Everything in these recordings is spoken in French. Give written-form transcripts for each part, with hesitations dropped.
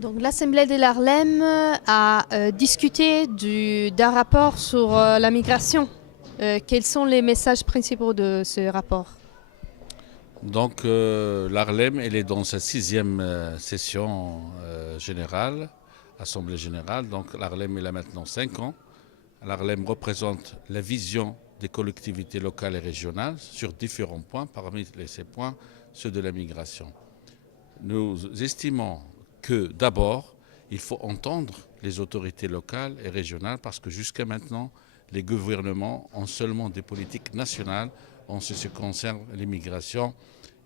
Donc l'Assemblée de l'Arlem a discuté d'un rapport sur la migration. Quels sont les messages principaux de ce rapport? Donc l'Arlem, elle est dans sa sixième session générale, Assemblée générale. Donc l'Arlem, elle a maintenant 5 ans. L'Arlem représente la vision des collectivités locales et régionales sur différents points, parmi ces points, ceux de la migration. Nous estimons que d'abord, il faut entendre les autorités locales et régionales parce que jusqu'à maintenant, les gouvernements ont seulement des politiques nationales en ce qui concerne l'immigration.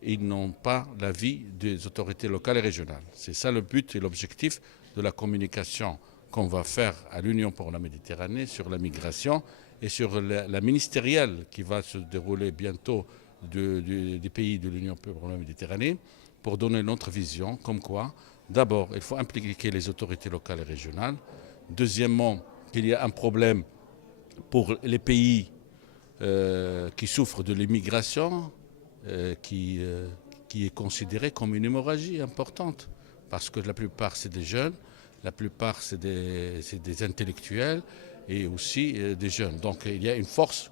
Ils n'ont pas l'avis des autorités locales et régionales. C'est ça le but et l'objectif de la communication qu'on va faire à l'Union pour la Méditerranée sur la migration et sur la ministérielle qui va se dérouler bientôt des pays de l'Union pour la Méditerranée pour donner notre vision, comme quoi, d'abord, il faut impliquer les autorités locales et régionales. Deuxièmement, qu'il y a un problème pour les pays qui souffrent de l'immigration, qui est considérée comme une hémorragie importante, parce que la plupart, c'est des jeunes, la plupart, c'est des intellectuels et aussi des jeunes. Donc il y a une force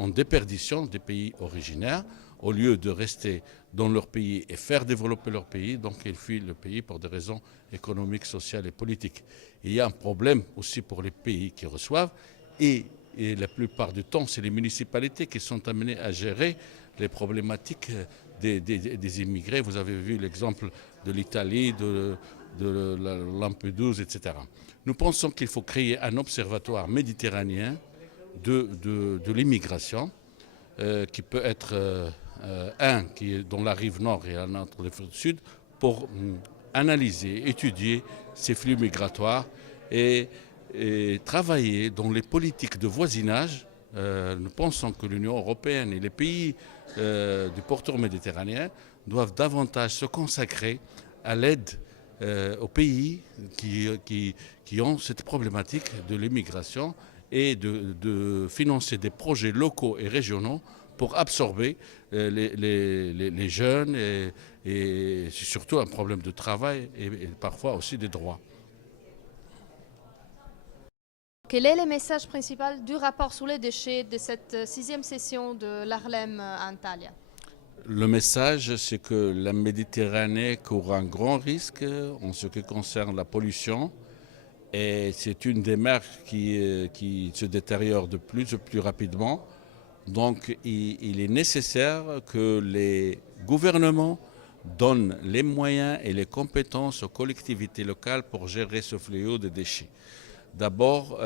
en déperdition des pays originaires. Au lieu de rester dans leur pays et faire développer leur pays, donc ils fuient le pays pour des raisons économiques, sociales et politiques. Il y a un problème aussi pour les pays qui reçoivent et la plupart du temps, c'est les municipalités qui sont amenées à gérer les problématiques des immigrés. Vous avez vu l'exemple de l'Italie, de Lampedusa, etc. Nous pensons qu'il faut créer un observatoire méditerranéen de l'immigration qui peut être un qui est dans la rive nord et un autre dans la rive sud pour analyser, étudier ces flux migratoires et travailler dans les politiques de voisinage. Nous pensons que l'Union européenne et les pays du pourtour méditerranéen doivent davantage se consacrer à l'aide aux pays qui ont cette problématique de l'immigration et de financer des projets locaux et régionaux pour absorber les jeunes et c'est surtout un problème de travail et parfois aussi des droits. Quel est le message principal du rapport sur les déchets de cette sixième session de l'Arlem à Antalya? Le message, c'est que la Méditerranée court un grand risque en ce qui concerne la pollution et c'est une des mers qui se détériore de plus en plus rapidement. Donc il est nécessaire que les gouvernements donnent les moyens et les compétences aux collectivités locales pour gérer ce fléau des déchets. D'abord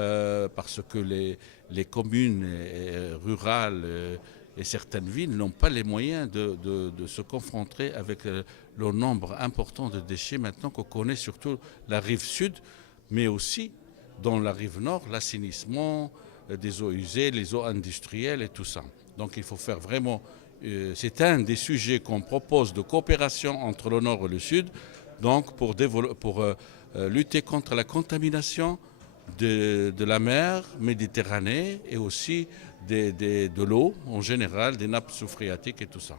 parce que les communes rurales et certaines villes n'ont pas les moyens de se confronter avec le nombre important de déchets maintenant qu'on connaît surtout la rive sud, mais aussi dans la rive nord, l'assainissement des eaux usées, les eaux industrielles et tout ça. Donc il faut faire vraiment, c'est un des sujets qu'on propose de coopération entre le nord et le sud, donc pour lutter contre la contamination de la mer Méditerranée et aussi de l'eau en général, des nappes sous-phréatiques et tout ça.